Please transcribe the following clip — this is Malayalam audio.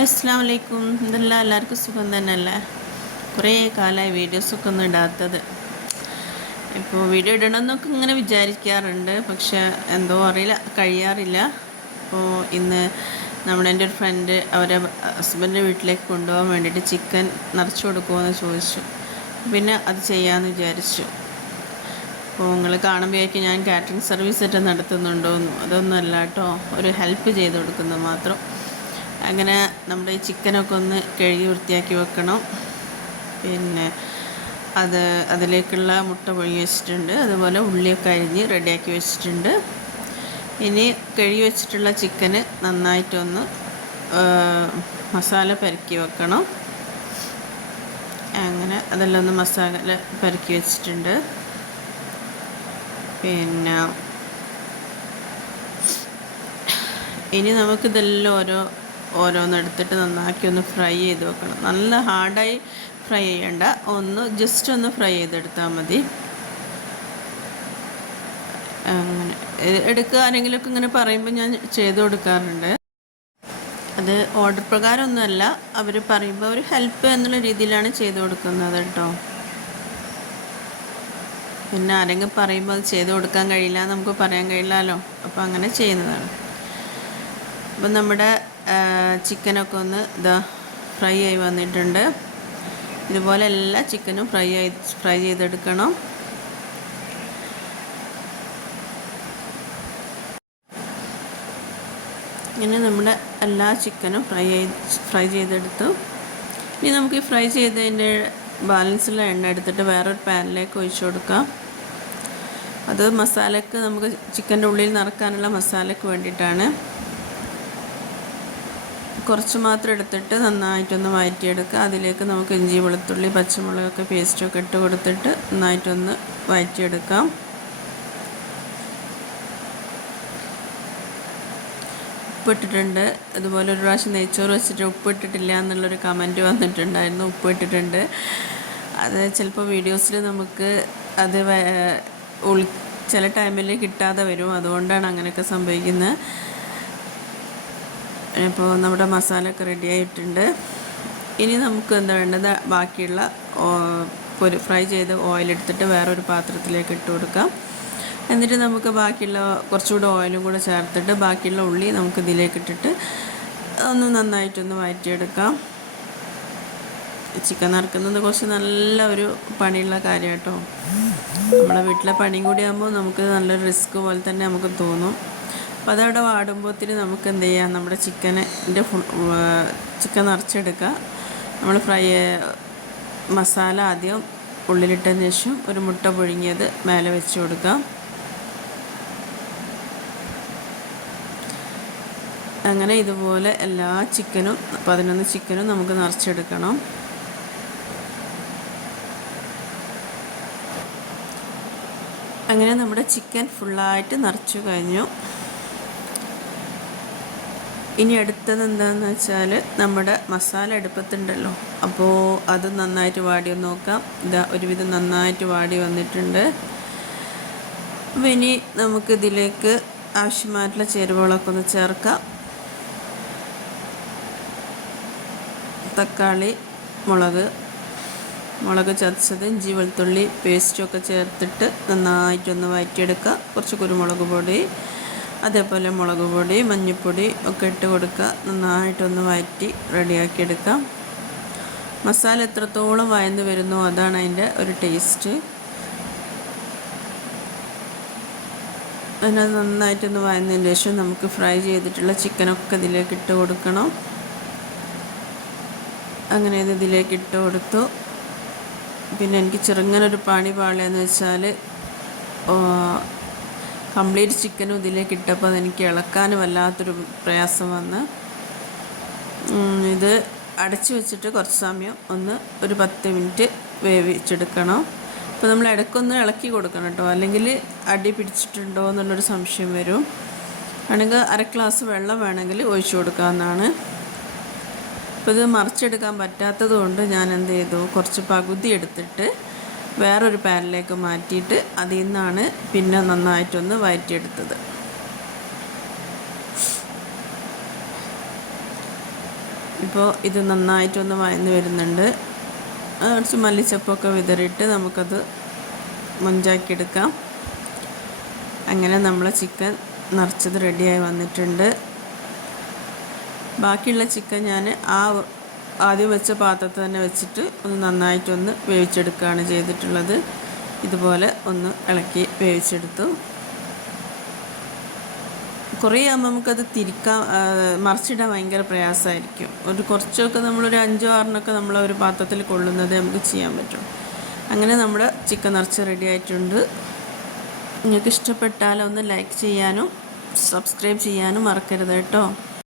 അസ്സാം വലൈക്കും ഇതെല്ലാം എല്ലാവർക്കും സുഖം തന്നെയല്ലേ? കുറേ കാലമായി വീഡിയോസൊക്കെ ഒന്നും ഇടാത്തത്. ഇപ്പോൾ വീഡിയോ ഇടണമെന്നൊക്കെ ഇങ്ങനെ വിചാരിക്കാറുണ്ട്. പക്ഷെ എന്തോ അറിയില്ല കഴിയാറില്ല. അപ്പോൾ ഇന്ന് നമ്മുടെ എന്റെ ഒരു ഫ്രണ്ട് അവരെ ഹസ്ബൻഡിന്റെ വീട്ടിലേക്ക് കൊണ്ടുപോകാൻ വേണ്ടിയിട്ട് ചിക്കൻ നിറച്ച് കൊടുക്കുമോ ചോദിച്ചു. പിന്നെ അത് ചെയ്യാമെന്ന് വിചാരിച്ചു. അപ്പോൾ നിങ്ങൾ കാണുമ്പോഴേക്കും ഞാൻ കാറ്ററിംഗ് സർവീസ് ഒക്കെ നടത്തുന്നുണ്ടോ അതൊന്നും അല്ല കേട്ടോ. ഒരു ഹെൽപ്പ് ചെയ്ത് കൊടുക്കുന്നത് മാത്രം. അങ്ങനെ നമ്മുടെ ഈ ചിക്കനൊക്കെ ഒന്ന് കഴുകി വൃത്തിയാക്കി വെക്കണം. പിന്നെ അത് അതിലേക്കുള്ള മുട്ട പൊഴുകി വെച്ചിട്ടുണ്ട്. അതുപോലെ ഉള്ളിയൊക്കെ അരിഞ്ഞ് റെഡിയാക്കി വെച്ചിട്ടുണ്ട്. ഇനി കഴുകി വെച്ചിട്ടുള്ള ചിക്കന് നന്നായിട്ടൊന്ന് മസാല പരക്കി വെക്കണം. അങ്ങനെ അതെല്ലാം ഒന്ന് മസാല പരക്കി വെച്ചിട്ടുണ്ട്. പിന്നെ ഇനി നമുക്കിതെല്ലാം ഓരോ ഓരോന്ന് എടുത്തിട്ട് നന്നാക്കി ഒന്ന് ഫ്രൈ ചെയ്ത് വെക്കണം. നല്ല ഹാർഡായി ഫ്രൈ ചെയ്യണ്ട. ഒന്ന് ജസ്റ്റ് ഒന്ന് ഫ്രൈ ചെയ്തെടുത്താൽ മതി. അങ്ങനെ. എടുക്കുക ആരെങ്കിലുമൊക്കെ ഇങ്ങനെ പറയുമ്പോൾ ഞാൻ ചെയ്ത് കൊടുക്കാറുണ്ട്. അത് ഓർഡർ പ്രകാരമൊന്നുമല്ല. അവർ പറയുമ്പോൾ ഒരു ഹെൽപ്പ് എന്നുള്ള രീതിയിലാണ് ചെയ്ത് കൊടുക്കുന്നത് കേട്ടോ. പിന്നെ ആരെങ്കിലും പറയുമ്പോൾ അത് ചെയ്ത് കൊടുക്കാൻ കഴിയില്ല നമുക്ക് പറയാൻ കഴിയില്ലല്ലോ. അപ്പോൾ അങ്ങനെ ചെയ്യുന്നതാണ്. അപ്പം നമ്മുടെ ചിക്കനൊക്കെ ഒന്ന് ഇതാ ഫ്രൈ ആയി വന്നിട്ടുണ്ട്. ഇതുപോലെ എല്ലാ ചിക്കനും ഫ്രൈ ആയി ഫ്രൈ ചെയ്തെടുക്കണം. ഇങ്ങനെ നമ്മുടെ എല്ലാ ചിക്കനും ഫ്രൈ ഫ്രൈ ചെയ്തെടുത്തു. ഇനി നമുക്ക് ഈ ഫ്രൈ ചെയ്തതിന്റെ ബാലൻസുള്ള എണ്ണ എടുത്തിട്ട് വേറൊരു പാനിലേക്ക് ഒഴിച്ചു കൊടുക്കാം. അത് മസാലയ്ക്ക് നമുക്ക് ചിക്കന്റെ ഉള്ളിൽ നിറക്കാനുള്ള മസാലയ്ക്ക് വേണ്ടിയിട്ടാണ്. കുറച്ച് മാത്രം എടുത്തിട്ട് നന്നായിട്ടൊന്ന് വഴറ്റിയെടുക്കുക അതിലേക്ക് നമുക്ക് ഇഞ്ചി വെളുത്തുള്ളി പച്ചമുളകൊക്കെ പേസ്റ്റൊക്കെ ഇട്ട് കൊടുത്തിട്ട് നന്നായിട്ടൊന്ന് വഴറ്റിയെടുക്കാം ഉപ്പിട്ടിട്ടുണ്ട് അതുപോലെ ഒരു പ്രാവശ്യം നെയ്ച്ചോറ് വെച്ചിട്ട് ഉപ്പിട്ടിട്ടില്ല എന്നുള്ളൊരു കമന്റ് വന്നിട്ടുണ്ടായിരുന്നു. ഉപ്പിട്ടിട്ടുണ്ട് അത് ചിലപ്പോൾ വീഡിയോസിൽ നമുക്ക് അത് ഉൾ ചില ടൈമിൽ കിട്ടാതെ വരും. അതുകൊണ്ടാണ് അങ്ങനെയൊക്കെ സംഭവിക്കുന്നത് ഇപ്പോൾ നമ്മുടെ മസാല ഒക്കെ റെഡി ആയിട്ടുണ്ട്. ഇനി നമുക്ക് എന്താ വേണ്ടത്? ബാക്കിയുള്ള പൊരി ഫ്രൈ ചെയ്ത് ഓയിൽ എടുത്തിട്ട് വേറൊരു പാത്രത്തിലേക്ക് ഇട്ട് കൊടുക്കാം. എന്നിട്ട് നമുക്ക് ബാക്കിയുള്ള കുറച്ചുകൂടെ ഓയിലും കൂടെ ചേർത്തിട്ട് ബാക്കിയുള്ള ഉള്ളി നമുക്ക് ഇതിലേക്ക് ഇട്ടിട്ട് ഒന്ന് നന്നായിട്ടൊന്ന് വഴറ്റിയെടുക്കാം ചിക്കൻ നറുക്കുന്നത് കുറച്ച് നല്ല ഒരു പണിയുള്ള കാര്യം കേട്ടോ നമ്മളെ വീട്ടിലെ പണിയും കൂടി ആകുമ്പോൾ നമുക്ക് നല്ലൊരു റിസ്ക് പോലെ തന്നെ നമുക്ക് തോന്നും. അപ്പോൾ അതവിടെ വാടുമ്പോഴത്തിന് നമുക്ക് എന്ത് ചെയ്യാം നമ്മുടെ ചിക്കനെ ഫു ചിക്കൻ നിറച്ചെടുക്കുക നമ്മൾ ഫ്രൈ മസാല ആദ്യം ഉള്ളിലിട്ടതിന് ശേഷം ഒരു മുട്ട പുഴുങ്ങിയത് മേലെ വെച്ച് കൊടുക്കാം. അങ്ങനെ ഇതുപോലെ എല്ലാ ചിക്കനും പതിനൊന്ന് ചിക്കനും നമുക്ക് നിറച്ചെടുക്കണം. അങ്ങനെ നമ്മുടെ ചിക്കൻ ഫുള്ളായിട്ട് നിറച്ചു കഴിഞ്ഞു. ഇനി അടുത്തത് എന്താണെന്ന് വെച്ചാൽ നമ്മുടെ മസാല അടുപ്പത്തുണ്ടല്ലോ. അപ്പോൾ അത് നന്നായിട്ട് വാടി നോക്കാം. ഇതാ ഒരുവിധം നന്നായിട്ട് വാടി വന്നിട്ടുണ്ട്. അപ്പോൾ ഇനി നമുക്കിതിലേക്ക് ആവശ്യമായിട്ടുള്ള ചേരുവകളൊക്കെ ഒന്ന് ചേർക്കാം. തക്കാളി മുളക് മുളക് ചതച്ചത് ഇഞ്ചി വെളുത്തുള്ളി പേസ്റ്റൊക്കെ ചേർത്തിട്ട് നന്നായിട്ടൊന്ന് വഴറ്റിയെടുക്കുക കുറച്ച് കുരുമുളക് പൊടി അതേപോലെ മുളക് പൊടി മഞ്ഞൾപ്പൊടി ഒക്കെ ഇട്ട് കൊടുക്കുക. നന്നായിട്ടൊന്ന് വഴറ്റി റെഡിയാക്കി എടുക്കാം. മസാല എത്രത്തോളം വയന്ന് വരുന്നു അതാണ് അതിന്റെ ഒരു ടേസ്റ്റ്. അതിനത് നന്നായിട്ടൊന്ന് വയന്നതിന് ശേഷം നമുക്ക് ഫ്രൈ ചെയ്തിട്ടുള്ള ചിക്കനൊക്കെ ഇതിലേക്ക് ഇട്ട് കൊടുക്കണം. അങ്ങനെ ഇത് ഇതിലേക്ക് ഇട്ട് കൊടുത്തു. പിന്നെ എനിക്ക് ചെറുങ്ങനൊരു പണി പാളിയെന്ന് വെച്ചാൽ കംപ്ലീറ്റ് ചിക്കനും ഇതിലേക്ക് ഇട്ടപ്പോൾ എനിക്ക് ഇളക്കാൻ വല്ലാത്തൊരു പ്രയാസം വന്ന്. ഇത് അടച്ചു വെച്ചിട്ട് കുറച്ച് സമയം ഒന്ന് ഒരു പത്ത് മിനിറ്റ് വേവിച്ചെടുക്കണം. അപ്പോൾ നമ്മൾ ഇടയ്ക്കൊന്ന് ഇളക്കി കൊടുക്കണം കേട്ടോ. അല്ലെങ്കിൽ അടി പിടിച്ചിട്ടുണ്ടോ എന്നുള്ളൊരു സംശയം വരും. ആണെങ്കിൽ അര ഗ്ലാസ് വെള്ളം വേണമെങ്കിൽ ഒഴിച്ചു കൊടുക്കാവുന്നതാണ്. അപ്പോൾ ഇത് മറിച്ചെടുക്കാൻ പറ്റാത്തത് കൊണ്ട് ഞാൻ എന്ത് ചെയ്തു? കുറച്ച് പകുതി എടുത്തിട്ട് വേറൊരു പാനിലേക്ക് മാറ്റിയിട്ട് അതിൽ നിന്നാണ് പിന്നെ നന്നായിട്ടൊന്ന് വയറ്റിയെടുത്തത്. ഇപ്പോൾ ഇത് നന്നായിട്ടൊന്ന് വയന്ന് വരുന്നുണ്ട്. കുറച്ച് മല്ലിച്ചപ്പൊക്കെ വിതറിയിട്ട് നമുക്കത് മുഞ്ചാക്കിയെടുക്കാം. അങ്ങനെ നമ്മളെ ചിക്കൻ നിറച്ചത് റെഡിയായി വന്നിട്ടുണ്ട്. ബാക്കിയുള്ള ചിക്കൻ ഞാൻ ആ ആദ്യം വെച്ച പാത്രത്തിൽ തന്നെ വെച്ചിട്ട് ഒന്ന് നന്നായിട്ടൊന്ന് വേവിച്ചെടുക്കുകയാണ് ചെയ്തിട്ടുള്ളത്. ഇതുപോലെ ഒന്ന് ഇളക്കി വേവിച്ചെടുത്തു. കുറേ ആകുമ്പോൾ നമുക്കത് തിരിക്കാൻ മറിച്ചിടാൻ ഭയങ്കര പ്രയാസമായിരിക്കും. ഒരു കുറച്ചൊക്കെ നമ്മളൊരു അഞ്ചോ ആറിനൊക്കെ നമ്മൾ ഒരു പാത്രത്തിൽ കൊള്ളുന്നത് നമുക്ക് ചെയ്യാൻ പറ്റും. അങ്ങനെ നമ്മുടെ ചിക്കൻ നിറച്ച് റെഡി ആയിട്ടുണ്ട്. നിങ്ങൾക്ക് ഇഷ്ടപ്പെട്ടാൽ ഒന്ന് ലൈക്ക് ചെയ്യാനും സബ്സ്ക്രൈബ് ചെയ്യാനും മറക്കരുത് കേട്ടോ.